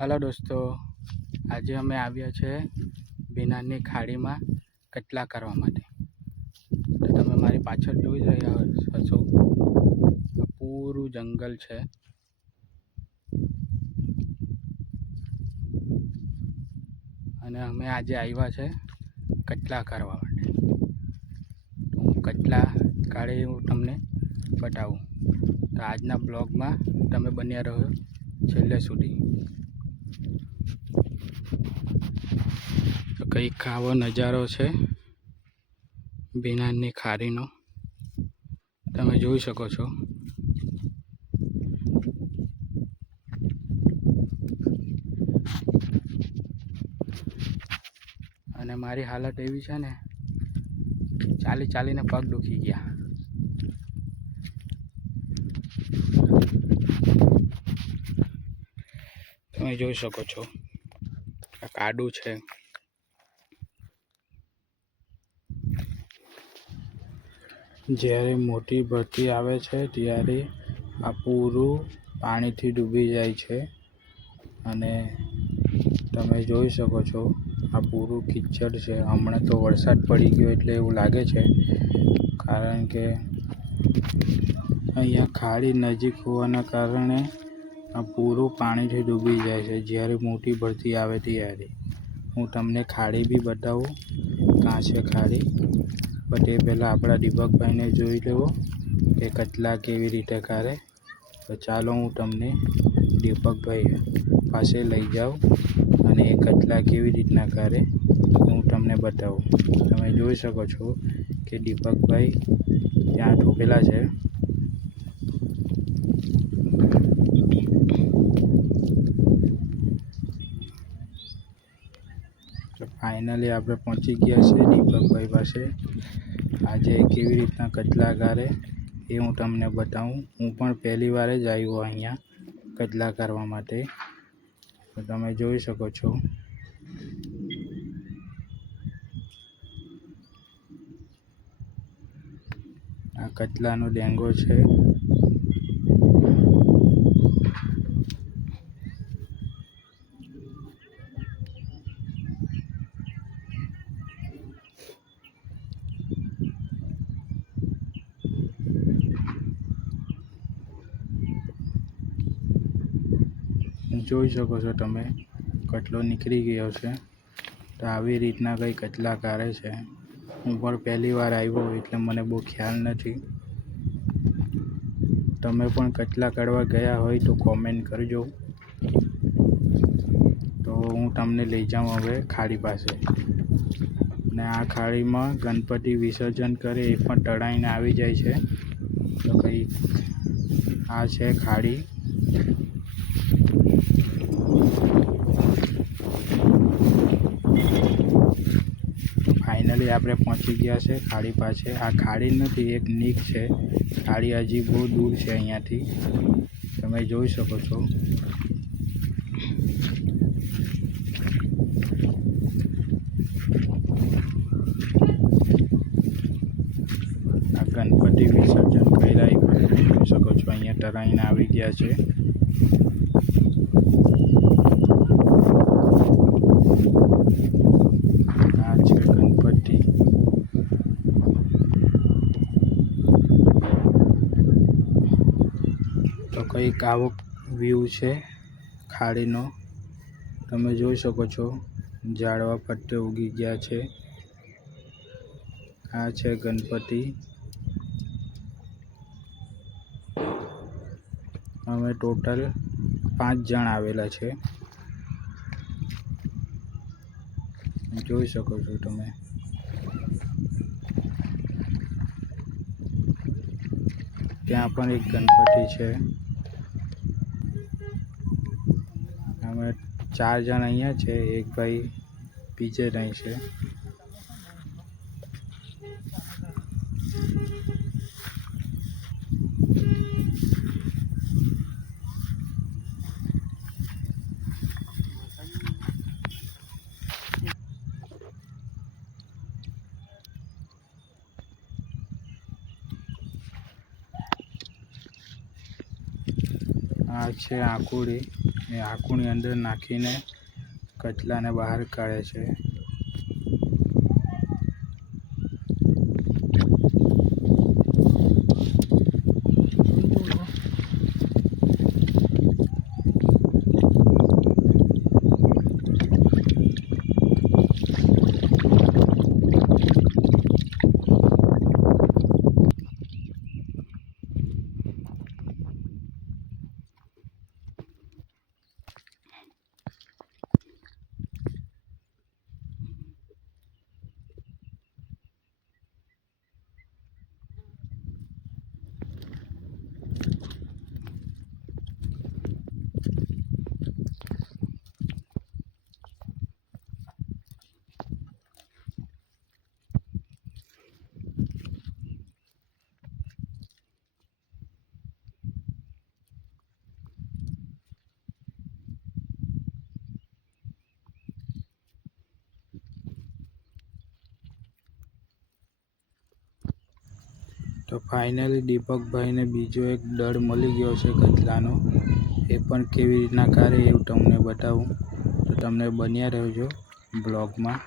Hello દોસ્તો, આજે અમે આવ્યા છે બિનારની ખાડીમાં કટલા કરવા માટે. તો તમે મારી પાછળ જોઈ જ રહ્યા હશો પૂરું જંગલ છે. અને અમે આજે આવ્યા છે કટલા કરવા માટે. તો હું કટલા કાઢી હું તમને બતાવું. તો આજના બ્લોગમાં તમે બન્યા રહો છેલ્લે સુધી. કંઈક આવો નજારો છે? બિનારની ખારીનો. તમે જોઈ શકો છો. અને મારી હાલત એવી છે ને, ચાલી ચાલીને પગ દુખી ગયા. તમે જોઈ શકો છો. આ કાડું છે. જ્યારે મોટી ભરતી આવે છે, ત્યારે આ પૂરું પાણીથી ડૂબી જાય છે. અને તમે જોઈ શકો છો, આ પૂરું કિચડ છે. હમણાં તો વરસાદ પડી ગયો એટલે એવું લાગે છે. કારણ કે અહીંયા ખાડી નજીક હોવાના કારણે આ પૂરું પાણીથી ડૂબી જાય છે. જ્યારે મોટી ભરતી આવે ત્યારે. હું તમને ખાડી બી બતાવું. કાં છે ખાડી? બટ એ પહેલાં આપણા દીપકભાઈને જોઈ લેવો કે કટલા કેવી રીતે કરે તો ચાલો હું તમને દીપકભાઈ પાસે લઈ જાઉં અને એ કટલા કેવી રીતના કરે હું તમને બતાવું. તમે જોઈ શકો છો કે દીપકભાઈ ત્યાં ઠોકેલા છે. તો ફાઇનલી આપણે પહોંચી ગયા છે દીપકભાઈ પાસે. આજે કેવી રીતના કચલા કાઢે એ હું તમને બતાવું. હું પણ પહેલી વાર જ આવ્યો અહીંયા કચલા કરવા માટે. તો તમે જોઈ શકો છો. આ કચલાનો ડેંગો છે. જોઈ શકો છો તમે કટલો નીકળી ગયો છે. તો આવી રીતના કંઈ કચલા કાઢે છે. હું પણ પહેલી વાર આવ્યો એટલે મને બહુ ખ્યાલ નથી. તમે પણ કચલા કાઢવા ગયા હોય તો કોમેન્ટ કરજો. તો હું તમને લઈ જાઉં હવે ખાડી પાસે. ને આ ખાડીમાં ગણપતિ વિસર્જન કરે એ પણ તળાઈને આવી જાય છે. તો કંઈક આ છે ખાડી. ફાઇનલી આપણે પહોંચી ગયા છે ખાડી પાસે. આ ખાડી નથી, એક નીક છે. ખાડી હજી બહુ દૂર છે અહીંયાથી. તમે જોઈ શકો છો. આ ગણપતિ વિસર્જન પહેલાં જોઈ શકો છો, અહીંયા ટરાઈને આવી ગયા છે આ છે ગણપતિ તો કંઈક આવો વ્યૂ છે ખાડીનો. તમે જોઈ શકો છો, ઝાડવા પટ્ટે ઉગી ગયા છે. આ છે ગણપતિ. અમે ટોટલ પાંચ જણ આવેલા છે. જોઈ શકો છો તમે. ત્યાં પણ એક ગણપતિ છે અમે ચાર જણ અહીંયા છે એક ભાઈ બીજે નહીં છે. આ છે આંકુડી. એ આકુની અંદર નાખીને કચલાને બહાર કાઢે છે. તો ફાઇનલી દીપકભાઈને બીજો એક દળ મળી ગયો છે કચલાનો એ પણ કેવી રીતના કરે એવું તમને બતાવું. તો તમને બન્યા રહેજો બ્લોગમાં.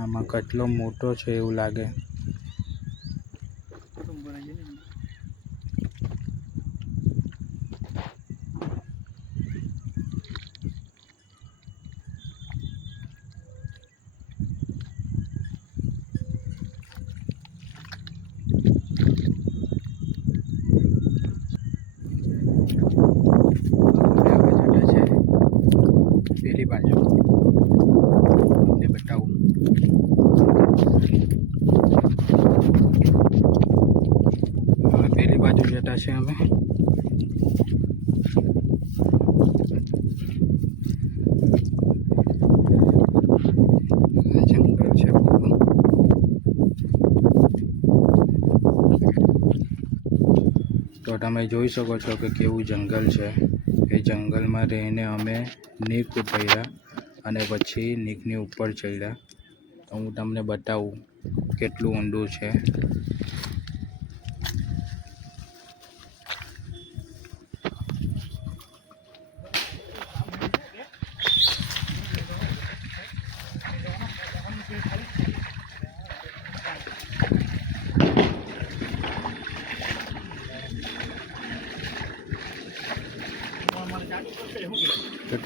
આમાં કેટલો મોટો છે એવું લાગે હવે જતા છે પેલી બાજુ તમને બતાવું હવે પેલી બાજુ જતા છે અમે આ જંગલ છે પૂરું. તો તમે જોઈ શકો છો કે કેવું જંગલ છે. એ જંગલમાં રહીને અમે નીક ઉતર્યા અને પછી નીકની ઉપર ચડ્યા. તો હું તમને બતાવું કેટલું ઊંડું છે.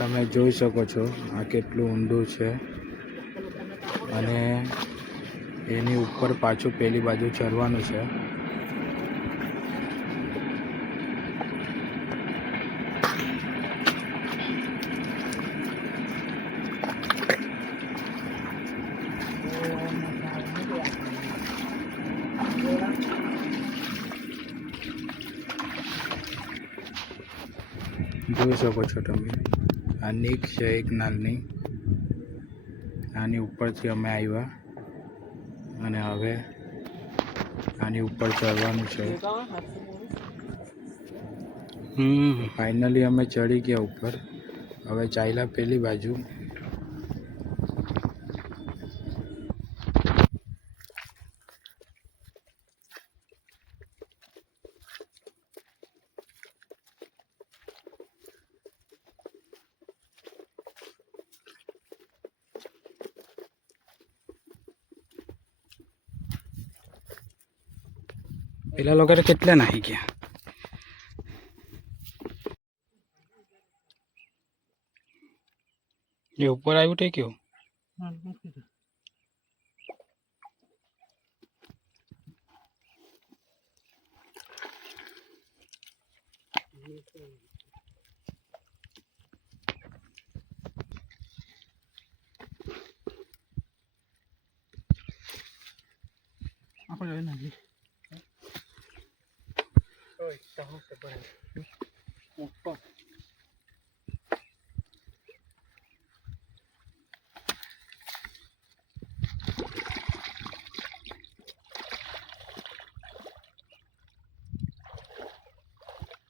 તમે જોઈ શકો છો આ કેટલું ઊંડું છે. અને એની ઉપર પાછું પેલી બાજુ ચડવાનું છે. જોઈ શકો છો તમે. આ નીક છે એક નાલની આની ઉપરથી અમે આવ્યા અને હવે આની ઉપર ચડવાનું છે. હમ ફાઇનલી અમે ચડી ગયા ઉપર. હવે ચાલ્યા પેલી બાજુ. પેલા લોકો કેટલા નાહી ગયા? એ ઉપર આવ્યું તે કેવું આપણે નાખીએ.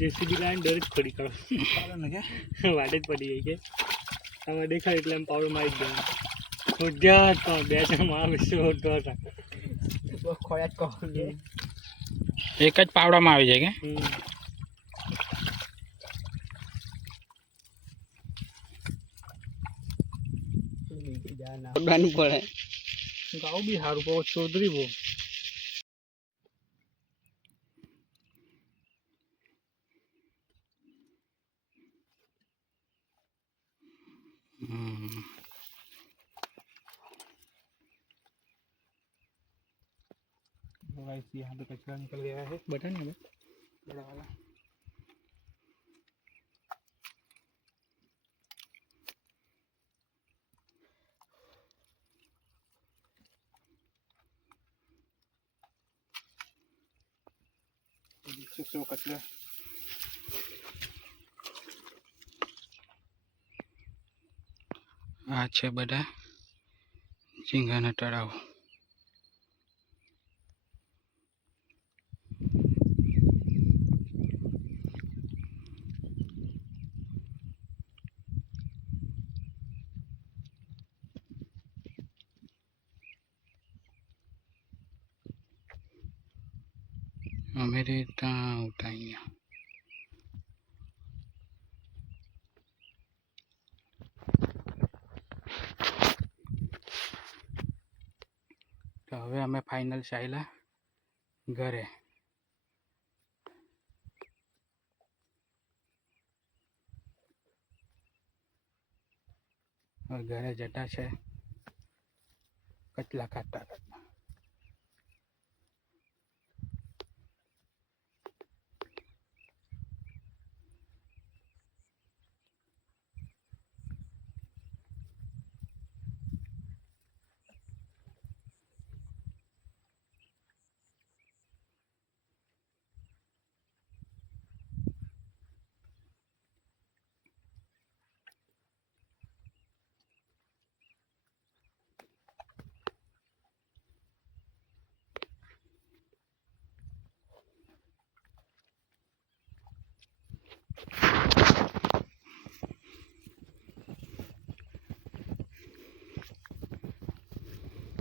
જ કાંઈ જેસીબી લાઈન ડર જ પડી કરો વાડે જ પડી ગઈ કે આમાં દેખાય એટલે એમ પાવડર મારી જ દેવાનો ઉદ્યા તો બે ચાર માણસ ઉઠતો હતા ખોયા જ કહો એક જ પાવડામાં આવી જાય કે પડવાનું પડે ગાવ બી સારું બહુ ચૌધરી બહુ गाइस यहाँ पे कचरा निकल गया है बटन है बड़ा वाला ये देख सकते हो कचरा આ છે બધા ઝીંગાના તળાવ રે ત્યાં અહીંયા તો હવે અમે ફાઇનલ ચાલ્યા ઘરે ઘરે જતા છે કચલા ખાતા હતા